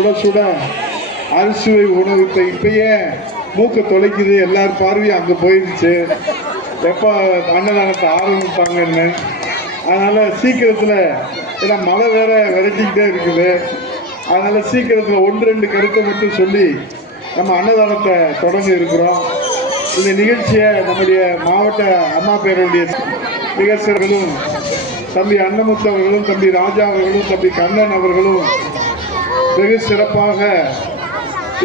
சுட சுட அரிசுவை உணவுத்தை இப்பயே மூக்க தொலைக்குது எல்லார் பார்வையும் அங்கே போயிடுச்சு எப்போ அன்னதானத்தை ஆரம்பிப்பாங்கன்னு. அதனால சீக்கிரத்தில் ஏன்னா மழை வேற விரட்டிக்கிட்டே இருக்குது. அதனால சீக்கிரத்தில் ஒன்று ரெண்டு கருத்தை மட்டும் சொல்லி நம்ம அன்னதானத்தை தொடங்க இருக்கிறோம். இந்த நிகழ்ச்சியை நம்முடைய மாவட்ட அம்மா பேருடைய நிகழ்ச்சியர்களும் தம்பி அன்னமுத்து அவர்களும் தம்பி ராஜா அவர்களும் தம்பி கண்ணன் அவர்களும் வெகு சிறப்பாக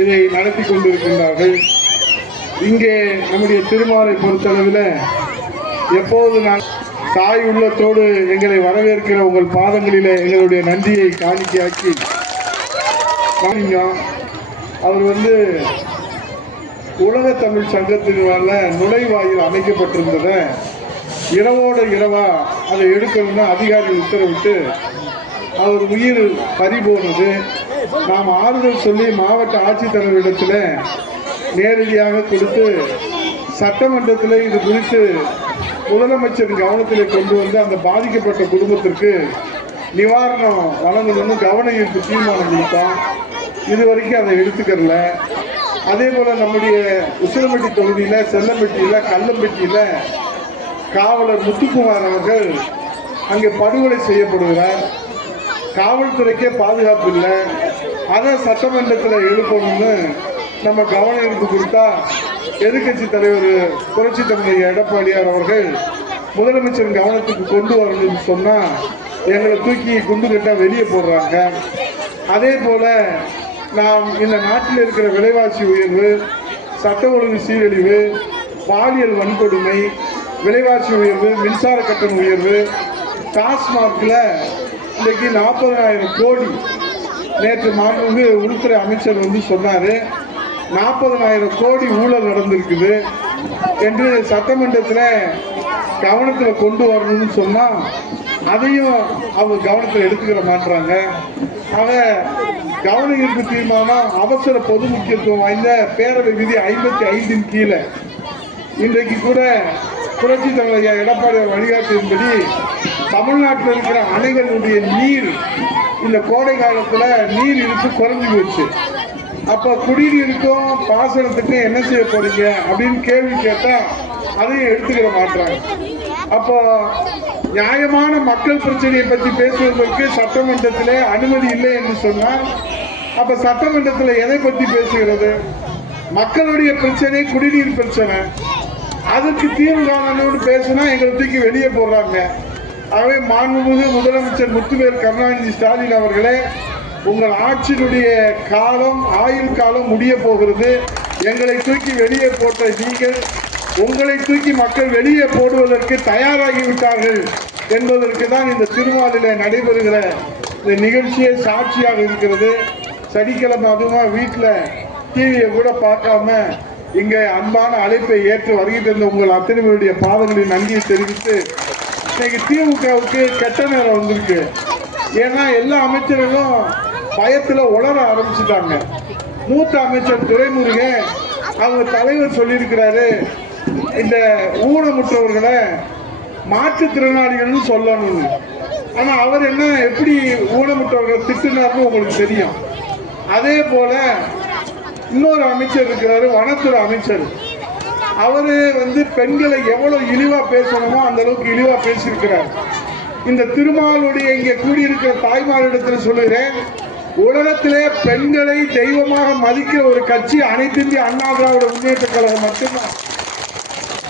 இதை நடத்தி கொண்டிருக்கின்றார்கள். இங்கே நம்முடைய திருமாலை பொறுத்தளவில் எப்போது நான் தாய் உள்ளத்தோடு எங்களை வரவேற்கிற உங்கள் பாதங்களில் எங்களுடைய நன்றியை காணிக்கையாக்கி அவர் வந்து உலக தமிழ் சங்கத்தினால நுழைவாயில் அமைக்கப்பட்டிருந்ததை இரவோட இரவா அதை எடுக்கணும்னு அதிகாரிகள் உத்தரவிட்டு அவர் உயிர் பறிபோனது. நாம் ஆறுதல் சொல்லி மாவட்ட ஆட்சித்தலைவரிடத்தில் நேரடியாக கொடுத்து சட்டமன்றத்தில் இது குறித்து முதலமைச்சர் கவனத்தில் கொண்டு வந்து அந்த பாதிக்கப்பட்ட குடும்பத்திற்கு நிவாரணம் வழங்கணும்னு கவன ஈர்ப்பு தீர்மானம் கொடுத்தோம். இது வரைக்கும் அதை எடுத்துக்கல அதே போல் நம்முடைய உசிலம்பட்டி தொகுதியில் செல்லம்பட்டியில் கல்லம்பட்டியில் காவலர் முத்துக்குமார் அவர்கள் அங்கே படுகொலை செய்யப்படுகிறார். காவல்துறைக்கே பாதுகாப்பு இல்லை. அதை சட்டமன்றத்தில் எழுப்பணும்னு நம்ம கவன கொடுத்தா எதிர்க்கட்சி தலைவர் புரட்சி தமிழக எடப்பாடியார் அவர்கள் முதலமைச்சர் கவனத்துக்கு கொண்டு வரணும்னு சொன்னால் எங்களை தூக்கி குண்டு கட்டா வெளியே போடுறாங்க. அதே போல நாம் இந்த நாட்டில் இருக்கிற விலைவாசி உயர்வு சட்ட ஒழுங்கு சீரழிவு பாலியல் வன்கொடுமை விலைவாசி உயர்வு மின்சார கட்டண உயர்வு டாஸ்மாகில் இன்றைக்கு நாற்பதாயிரம் கோடி நேற்று மாண்புமிகு உள்துறை அமைச்சர் வந்து சொன்னார் நாற்பதனாயிரம் கோடி ஊழல் நடந்திருக்குது என்று சட்டமன்றத்தில் கவனத்தில் கொண்டு வரணும்னு சொன்னால் அதையும் அவங்க கவனத்தில் எடுத்துக்கிற மாட்டுறாங்க ஆக கவன ஈர்ப்பு தீர்மானம் அவசர பொது முக்கியத்துவம் வாய்ந்த பேரவை விதி ஐம்பத்தி ஐந்தின் கீழே. இன்றைக்கு கூட புரட்சி தலைவர் எடப்பாடி வழிகாட்டியின்படி தமிழ்நாட்டில் இருக்கிற அணைகளுடைய நீர் இந்த கோடை காலத்தில் நீர் இருப்பு குறைஞ்சி போச்சு. அப்போ குடிநீருக்கும் பாசனத்துக்கும் என்ன செய்ய போறீங்க? அப்படின்னு கேள்வி கேட்டா அதையும் எடுத்துக்கிற மாட்டாங்க. அப்போ நியாயமான மக்கள் பிரச்சனையை பற்றி பேசுவதற்கு சட்டமன்றத்தில் அனுமதி இல்லை என்று சொன்னால் அப்ப சட்டமன்றத்தில் எதை பற்றி பேசுகிறது? மக்களுடைய பிரச்சனை குடிநீர் பிரச்சனை. அதுக்கு தீர்வு காணணும்னு பேசினா எங்களை தூக்கி வெளியே போடுறாங்க. ஆகவே மாண்புமிகு முதலமைச்சர் முத்துவேல் கருணாநிதி ஸ்டாலின் அவர்களே உங்கள் ஆட்சியினுடைய காலம் ஆயுள் காலம் முடிய போகிறது. எங்களை தூக்கி வெளியே போட்ட நீங்கள் உங்களை தூக்கி மக்கள் வெளியே போடுவதற்கு தயாராகி விட்டார்கள் என்பதற்கு தான் இந்த திருமாலிலே நடைபெறுகிற இந்த நிகழ்ச்சியே சாட்சியாக இருக்கிறது. சனிக்கிழமை அதுமா வீட்டில் டிவியை கூட பார்க்காம இங்கே அன்பான அழைப்பை ஏற்று வருகை தந்த உங்கள் அத்தனை பேருடைய பாதங்களின் நன்றியை தெரிவித்து இன்னைக்கு திமுகவுக்கு கெட்ட நேரம் வந்திருக்கு. ஏன்னா எல்லா அமைச்சர்களும் பயத்தில் உளர ஆரம்பிச்சுட்டாங்க. மூத்த அமைச்சர் துரைமுருகன் அவங்க தலைவர் சொல்லியிருக்கிறாரு இந்த ஊனமுற்றவர்களை மாற்றுத்திறனாளிகள்னு சொல்லணும் ஆனால் அவர் என்ன எப்படி ஊனமுற்றவர்களை திட்டினார்னு உங்களுக்கு தெரியும். அதே போல இன்னொரு அமைச்சர் இருக்கிறாரு வனத்துறை அமைச்சர். அவரு வந்து பெண்களை எவ்வளவு இழிவா பேசணுமோ அந்த அளவுக்கு இழிவா பேசியிருக்கிறார். இந்த திருமாலுடைய இங்கே கூடியிருக்கிற தாய்மாரிடத்தில் சொல்லுகிறேன் உலகத்திலே பெண்களை தெய்வமாக மதிக்கிற ஒரு கட்சி அனைத்து இந்திய அண்ணா திராவிட முன்னேற்ற கழகம் மட்டும்தான்.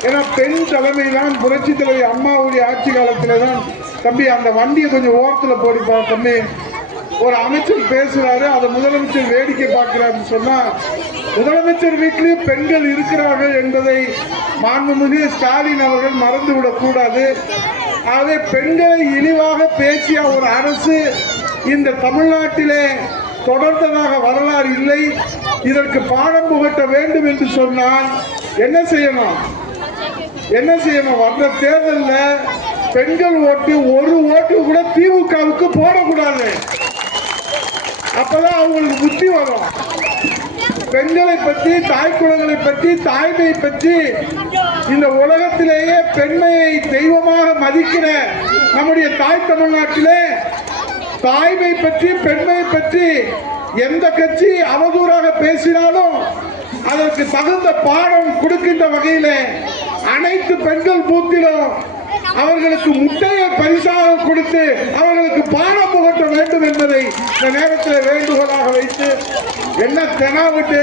ஏன்னா பெண் தலைமை தான் புரட்சி தலைவி அம்மாவுடைய ஆட்சி காலத்தில் தான் தம்பி அந்த வண்டியை கொஞ்சம் ஓரத்தில் போடிப்பா தம்பி. ஒரு அமைச்சர் பேசுறாரு அதை முதலமைச்சர் வேடிக்கை பார்க்கிறாருன்னு சொன்னா முதலமைச்சர் வீட்டிலேயும் பெண்கள் இருக்கிறார்கள் என்பதை மாண்புமிகு ஸ்டாலின் அவர்கள் மறந்துவிடக் கூடாது. ஆகவே பெண்களை இழிவாக பேசிய ஒரு அரசு இந்த தமிழ்நாட்டிலே தொடர்ந்ததாக வரலாறு இல்லை. இதற்கு பாடம் புகட்ட வேண்டும் என்று சொன்னால் என்ன செய்யணும்? என்ன செய்யணும்? வந்த தேர்தலில் பெண்கள் ஓட்டு ஒரு ஓட்டு கூட திமுகவுக்கு போட அப்பதான் அவங்களுக்கு புத்தி வரும். பெண்களை பற்றி தாய் குலங்களை பற்றி தாய்மையை பற்றி இந்த உலகத்திலேயே பெண்மையை தெய்வமாக மதிக்கிற நம்முடைய தாய் தமிழ்நாட்டிலே தாய்மை பற்றி பெண்மையை பற்றி எந்த கட்சி அவதூறாக பேசினாலும் அதற்கு தகுந்த பாடம் கொடுக்கின்ற வகையிலே அனைத்து பெண்கள் பூத்திலும் அவர்களுக்கு முட்டையை பரிசாக கொடுத்து அவர்களுக்கு பாடம் புகட்ட வேண்டும் என்பதை இந்த நேரத்தில் வேண்டுகோளாக வைத்து என்ன தெனாவிட்டு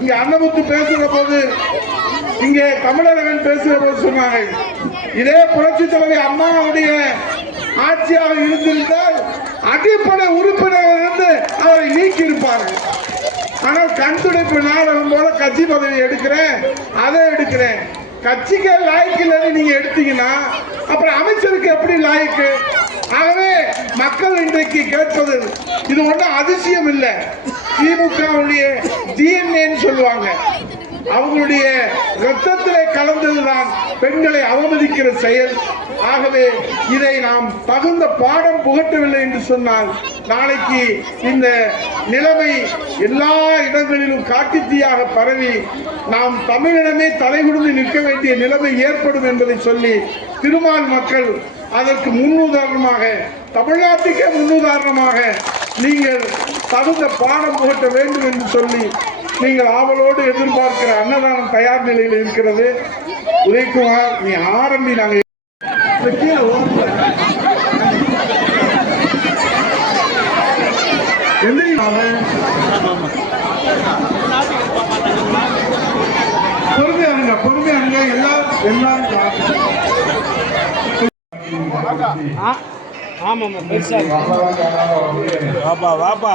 இங்க அன்னமுத்து பேசுகிற போது இங்கே தமிழரகன் பேசுகிற போது சொன்னாங்க இதே புரட்சி தலைவர் அம்மாவுடைய ஆட்சியாக இருந்திருந்தால் அடிப்படை உறுப்பினர் இருந்து அவரை நீக்கி இருப்பார்கள் ஆனால் கண் துடைப்பு நாடகம் போல கட்சி பதவி எடுக்கிறேன் அதை எடுக்கிறேன். கட்சிக்கே லாய்க்கு இல்லைன்னு நீங்க எடுத்தீங்கன்னா அப்புறம் அமைச்சருக்கு எப்படி லாய்க்கு? ஆகவே மக்கள் இன்றைக்கு கேட்பது இது ஒன்றும் அதிசயம் இல்லை திமுகவுடைய டிஎன்ஏன்னு சொல்லுவாங்க. அவங்களுடைய ரத்தத்திலே கலந்ததுதான் பெண்களை அவமதிக்கிற செயல். ஆகவே இதை நாம் தகுந்த பாடம் புகட்டவில்லை என்று சொன்னால் நாளைக்கு இந்த நிலைமை எல்லா இடங்களிலும் காட்டுத்தீயாக பரவி நாம் தமிழிடமே தலைகுனிந்து நிற்க வேண்டிய நிலைமை ஏற்படும் என்பதை சொல்லி திருமால் மக்கள் அதற்கு முன்னுதாரணமாக தமிழ்நாட்டுக்கே முன்னுதாரணமாக நீங்கள் தகுந்த பாடம் புகட்ட வேண்டும் என்று சொல்லி நீங்கள் ஆவலோடு எதிர்பார்க்கிற அன்னதானம் தயார் நிலையில் இருக்கிறது. உதயகுமார் நீ ஆரம்பி நாங்கள் பொறுமையானுங்க பொறுமையானுங்க எல்லாரும் எல்லாம் ஆமாம்மா பெருசா வாப்பா வாப்பா.